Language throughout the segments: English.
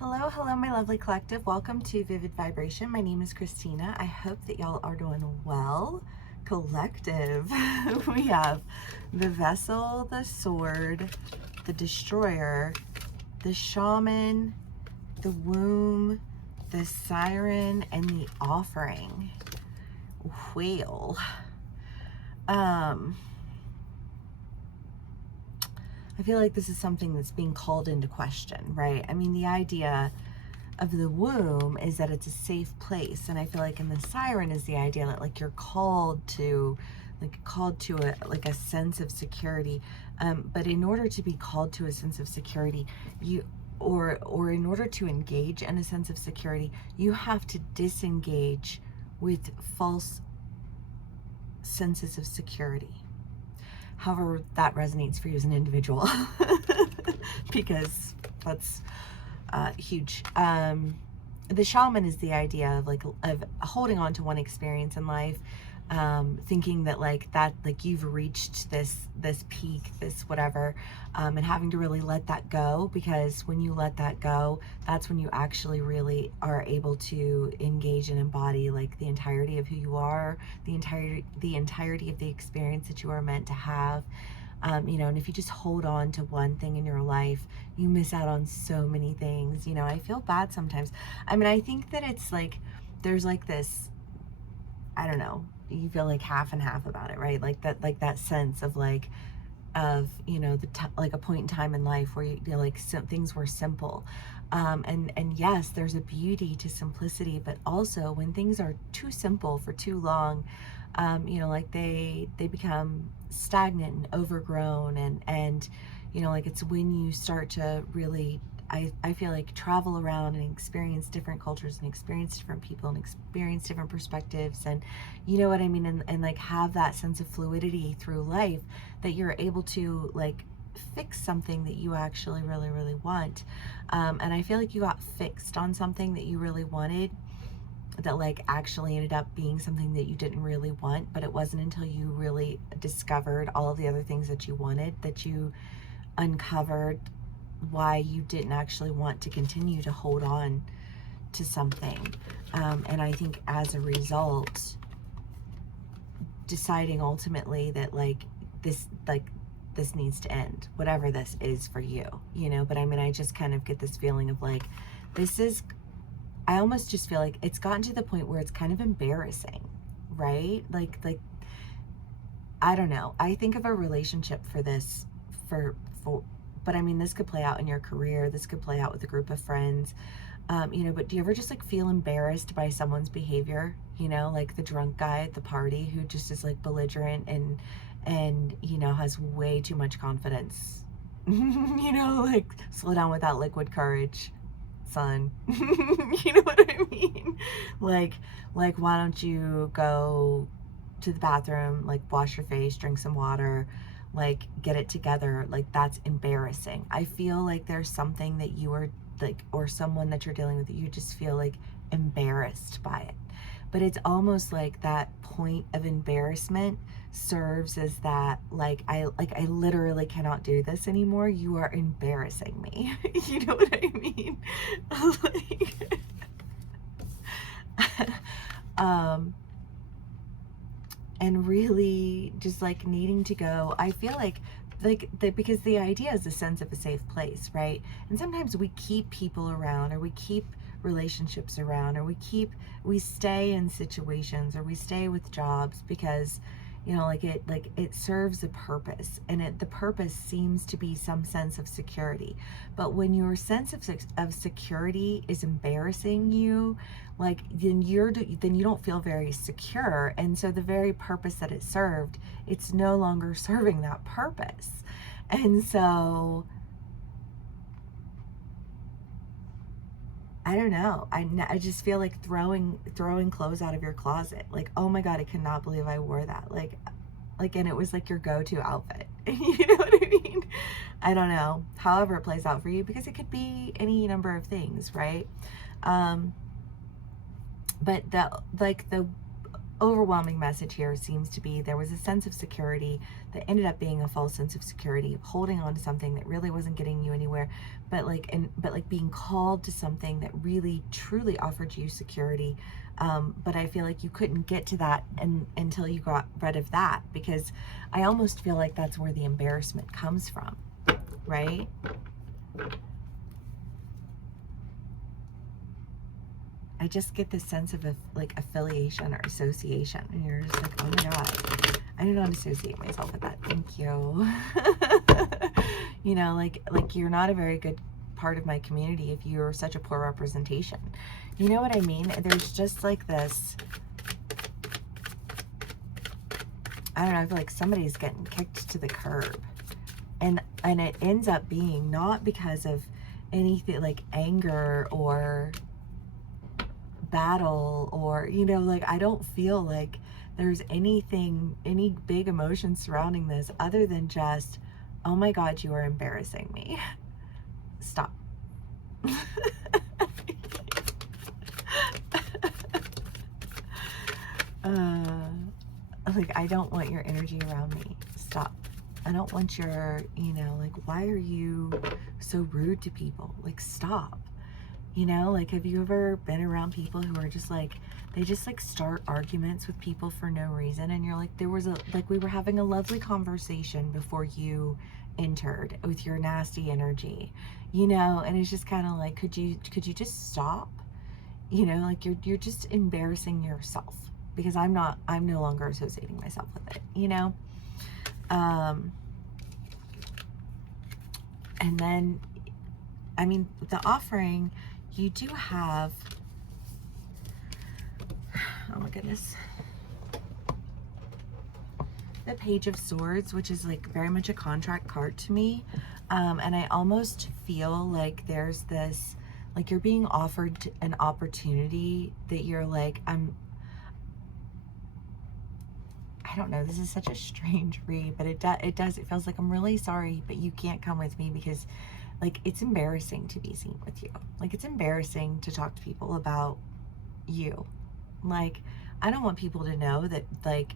Hello, hello, my lovely collective. Welcome to Vivid Vibration. My name is Christina. I hope that y'all are doing well. Collective. We have the vessel, the sword, the destroyer, the shaman, the womb, the siren, and the offering. Whale. I feel like this is something that's being called into question, right? I mean, the idea of the womb is that it's a safe place, and I feel like in the siren is the idea that like you're called to a sense of security, but in order to be called to a sense of security, you or in order to engage in a sense of security, you have to disengage with false senses of security, however that resonates for you as an individual. Because that's huge. The shaman is the idea of of holding on to one experience in life, thinking that you've reached this peak, this whatever, and having to really let that go, because when you let that go, that's when you actually really are able to engage and embody like the entirety of who you are, the entirety of the experience that you are meant to have. And if you just hold on to one thing in your life, you miss out on so many things. I feel bad sometimes. I mean, I think that it's like, there's like this, I don't know, you feel like half and half about it, right? Like that sense of like a point in time in life where you feel like things were simple. And yes, there's a beauty to simplicity, but also when things are too simple for too long, like they become stagnant and overgrown, and like it's when you start to really, I feel like, travel around and experience different cultures and experience different people and experience different perspectives, and you know what I mean, and like have that sense of fluidity through life, that you're able to like fix something that you actually really really want. And I feel like you got fixed on something that you really wanted, that like actually ended up being something that you didn't really want, but it wasn't until you really discovered all of the other things that you wanted that you uncovered why you didn't actually want to continue to hold on to something. And I think as a result, deciding ultimately that this needs to end, whatever this is for you, but I mean, I just kind of get this feeling of like, I almost just feel like it's gotten to the point where it's kind of embarrassing, right? Like I don't know. I think of a relationship for this, for but I mean, this could play out in your career. This could play out with a group of friends. But do you ever just like feel embarrassed by someone's behavior? Like the drunk guy at the party who just is like belligerent and has way too much confidence. Like slow down with that liquid courage, son. You know what I mean? Like why don't you go to the bathroom, like wash your face, drink some water, like get it together. Like that's embarrassing. I feel like there's something that you are like, or someone that you're dealing with, that you just feel like embarrassed by it. But it's almost like that point of embarrassment serves as that, like I literally cannot do this anymore. You are embarrassing me. You know what I mean? Like, and really just like needing to go. I feel like that, because the idea is a sense of a safe place, right? And sometimes we keep people around, or we keep relationships around, or we stay in situations, or we stay with jobs because it serves a purpose, and the purpose seems to be some sense of security. But when your sense of security is embarrassing you, like then you don't feel very secure, and so the very purpose that it served, it's no longer serving that purpose. And so I don't know. I just feel like throwing clothes out of your closet. Like, oh my God, I cannot believe I wore that. And it was like your go-to outfit. You know what I mean? I don't know. However it plays out for you, because it could be any number of things, right? But overwhelming message here seems to be there was a sense of security that ended up being a false sense of security, holding on to something that really wasn't getting you anywhere, but like being called to something that really truly offered you security. But I feel like you couldn't get to that until you got rid of that, because I almost feel like that's where the embarrassment comes from, right? I just get this sense of like affiliation or association, and you're just like, oh my God, I do not associate myself with that. Thank you. You know, like you're not a very good part of my community if you're such a poor representation. You know what I mean? There's just like this, I don't know, I feel like somebody's getting kicked to the curb. And it ends up being not because of anything like anger or battle, or, you know, like I don't feel like there's any big emotion surrounding this other than just, oh my God, you are embarrassing me. Stop. Like, I don't want your energy around me. Stop. I don't want your, you know, like, why are you so rude to people? Like, stop. You know, like, have you ever been around people who are just like, they just like start arguments with people for no reason, and you're like, we were having a lovely conversation before you entered with your nasty energy, you know, and it's just kind of like, could you just stop? You know, like you're just embarrassing yourself, because I'm no longer associating myself with it, you know. And then, I mean, the offering, you do have, oh my goodness, the Page of Swords, which is like very much a contract card to me. And I almost feel like there's this, like you're being offered an opportunity that you're like, I don't know, this is such a strange read, but it feels like, I'm really sorry, but you can't come with me because like it's embarrassing to be seen with you. Like it's embarrassing to talk to people about you. Like, I don't want people to know that like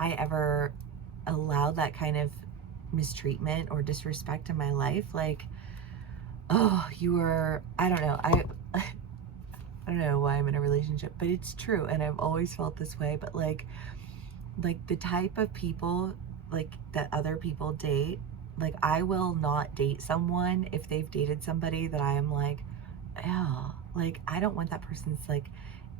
I ever allowed that kind of mistreatment or disrespect in my life. Like, oh, you were, I don't know, I don't know why I'm in a relationship, but it's true, and I've always felt this way. But like the type of people like that other people date, like I will not date someone if they've dated somebody that I am like, oh, like I don't want that person's like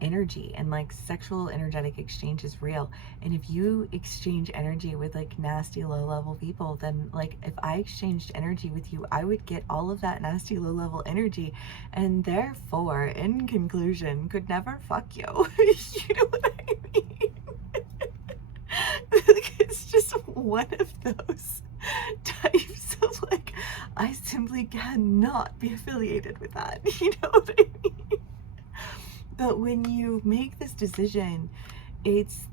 energy. And like sexual energetic exchange is real, and if you exchange energy with like nasty low level people, then like if I exchanged energy with you, I would get all of that nasty low level energy, and therefore in conclusion could never fuck you. You know what I mean? Like, it's just one of those types of like, I simply cannot be affiliated with that. You know what I mean? But when you make this decision,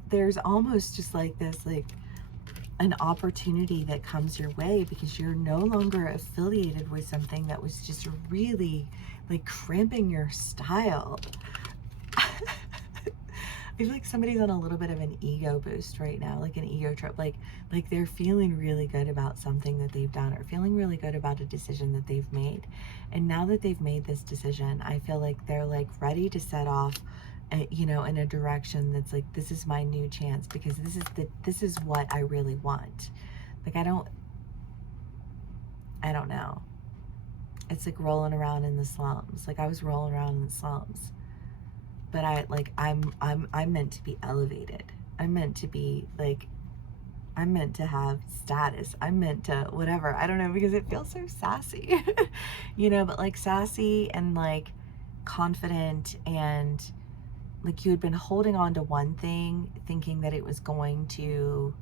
there's almost just like this, like an opportunity that comes your way because you're no longer affiliated with something that was just really like cramping your style. I feel like somebody's on a little bit of an ego boost right now, like an ego trip. Like they're feeling really good about something that they've done, or feeling really good about a decision that they've made. And now that they've made this decision, I feel like they're like ready to set off, you know, in a direction that's like, this is my new chance, because this is what I really want. Like, I don't know. It's like rolling around in the slums. Like I was rolling around in the slums. But I'm meant to be elevated. I'm meant to be like, I'm meant to have status. I'm meant to whatever. I don't know, because it feels so sassy, you know, but like sassy and like confident, and like you had been holding on to one thing, thinking that it was going to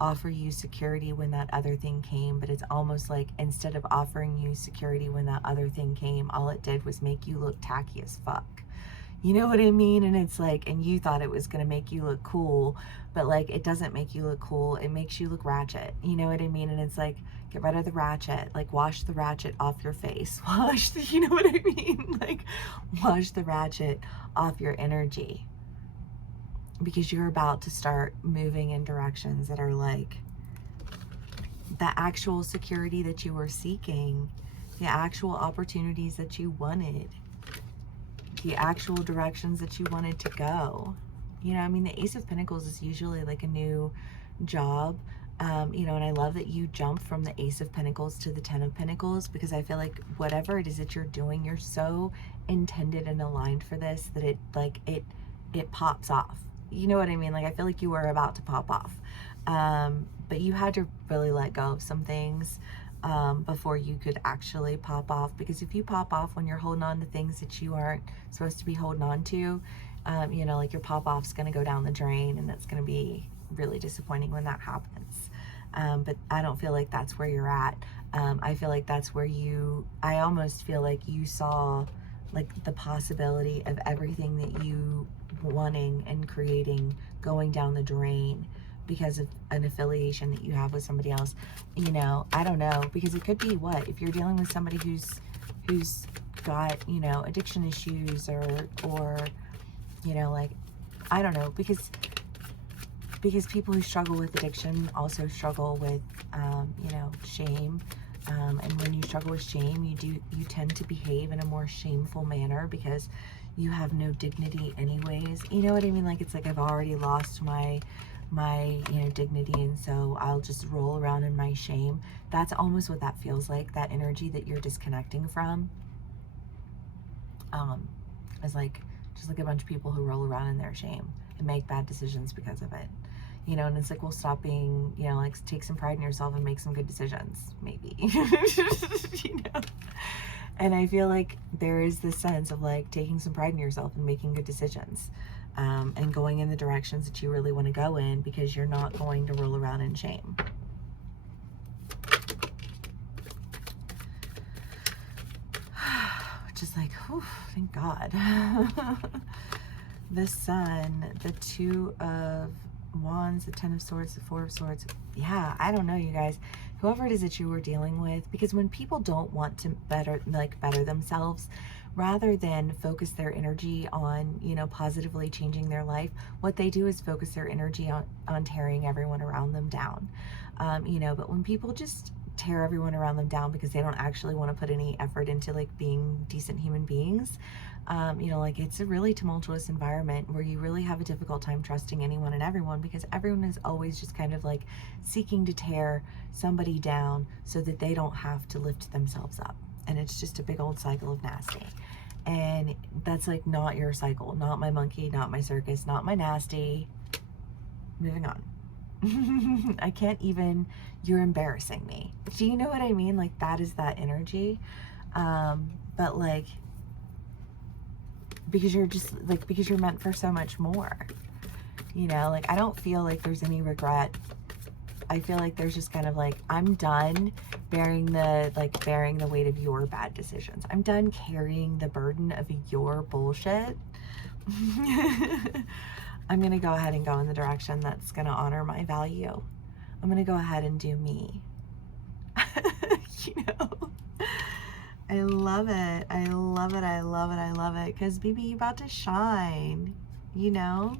offer you security when that other thing came. But it's almost like instead of offering you security when that other thing came, all it did was make you look tacky as fuck. You know what I mean? And it's like, and you thought it was going to make you look cool, but like, it doesn't make you look cool. It makes you look ratchet. You know what I mean? And it's like, get rid of the ratchet, like wash the ratchet off your face. You know what I mean? Like wash the ratchet off your energy. because you're about to start moving in directions that are like the actual security that you were seeking, the actual opportunities that you wanted, the actual directions that you wanted to go. You know, I mean, the Ace of Pentacles is usually like a new job. You know, and I love that you jump from the Ace of Pentacles to the Ten of Pentacles, because I feel like whatever it is that you're doing, you're so intended and aligned for this that it like it pops off. You know what I mean? Like, I feel like you were about to pop off. But you had to really let go of some things before you could actually pop off. Because if you pop off when you're holding on to things that you aren't supposed to be holding on to, you know, like your pop off's going to go down the drain, and that's going to be really disappointing when that happens. But I don't feel like that's where you're at. I feel like that's where I almost feel like you saw like the possibility of everything that you wanting and creating going down the drain because of an affiliation that you have with somebody else. You know, I don't know, because it could be what, if you're dealing with somebody who's got, you know, addiction issues or you know, like, I don't know, because people who struggle with addiction also struggle with you know, shame. And when you struggle with shame, you tend to behave in a more shameful manner because you have no dignity anyways. You know what I mean? Like, it's like, I've already lost my you know, dignity, and so I'll just roll around in my shame. That's almost what that feels like, that energy that you're disconnecting from. Is like just like a bunch of people who roll around in their shame and make bad decisions because of it. You know, and it's like, well, stop being, you know, like, take some pride in yourself and make some good decisions, maybe. You know? And I feel like there is this sense of like taking some pride in yourself and making good decisions, and going in the directions that you really want to go in, because you're not going to roll around in shame. Just like, whew, thank God. The Sun, the Two of Wands, the Ten of Swords, the Four of Swords. Yeah, I don't know, you guys. Whoever it is that you were dealing with, because when people don't want to better themselves, rather than focus their energy on, you know, positively changing their life, what they do is focus their energy on tearing everyone around them down. You know, but when people just tear everyone around them down because they don't actually want to put any effort into like being decent human beings, you know, like, it's a really tumultuous environment where you really have a difficult time trusting anyone and everyone, because everyone is always just kind of like seeking to tear somebody down so that they don't have to lift themselves up. And it's just a big old cycle of nasty. And that's like not your cycle, not my monkey, not my circus, not my nasty. Moving on. I can't even, you're embarrassing me. Do you know what I mean? Like, that is that energy. But like, because you're just like, because you're meant for so much more, you know, like, I don't feel like there's any regret. I feel like there's just kind of like, I'm done bearing the weight of your bad decisions. I'm done carrying the burden of your bullshit. I'm going to go ahead and go in the direction that's going to honor my value. I'm going to go ahead and do me. You know, I love it. I love it. I love it. I love it. Because, baby, you're about to shine. You know,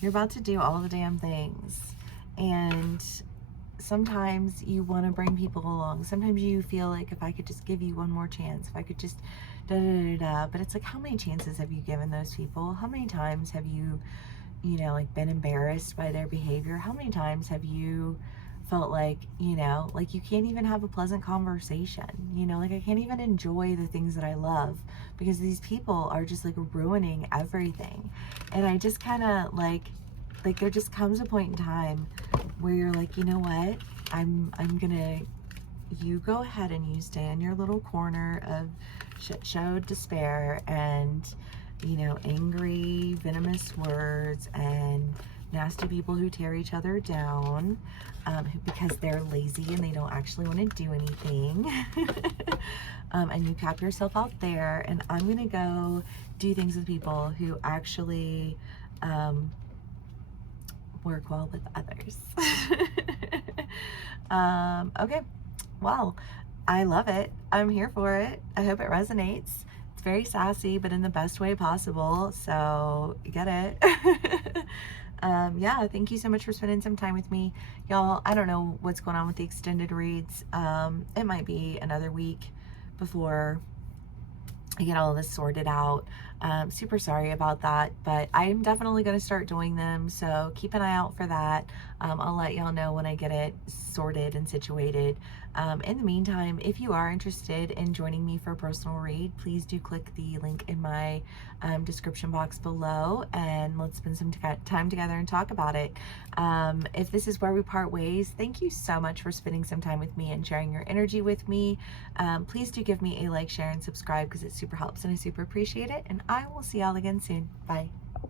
you're about to do all the damn things. And sometimes you want to bring people along. Sometimes you feel like, if I could just give you one more chance, if I could just da da da da. But it's like, how many chances have you given those people? How many times have you, you know, like, been embarrassed by their behavior? How many times have you felt like, you know, like, you can't even have a pleasant conversation? You know, like, I can't even enjoy the things that I love because these people are just like ruining everything. And I just kind of like there just comes a point in time where you're like, you know what, I'm gonna, you go ahead and you stay in your little corner of shit show despair and, you know, angry venomous words and nasty people who tear each other down because they're lazy and they don't actually want to do anything. And you cap yourself out there, and I'm gonna go do things with people who actually work well with others. Okay, well, I love it. I'm here for it. I hope it resonates. It's very sassy, but in the best way possible. So you get it. Yeah, thank you so much for spending some time with me. Y'all, I don't know what's going on with the extended reads. It might be another week before I get all of this sorted out. Super sorry about that, but I'm definitely going to start doing them, so keep an eye out for that. I'll let y'all know when I get it sorted and situated. In the meantime, if you are interested in joining me for a personal read, please do click the link in my description box below, and let's spend some time together and talk about it. If this is where we part ways, thank you so much for spending some time with me and sharing your energy with me. Please do give me a like, share, and subscribe because it super helps and I super appreciate it. And I will see y'all again soon. Bye.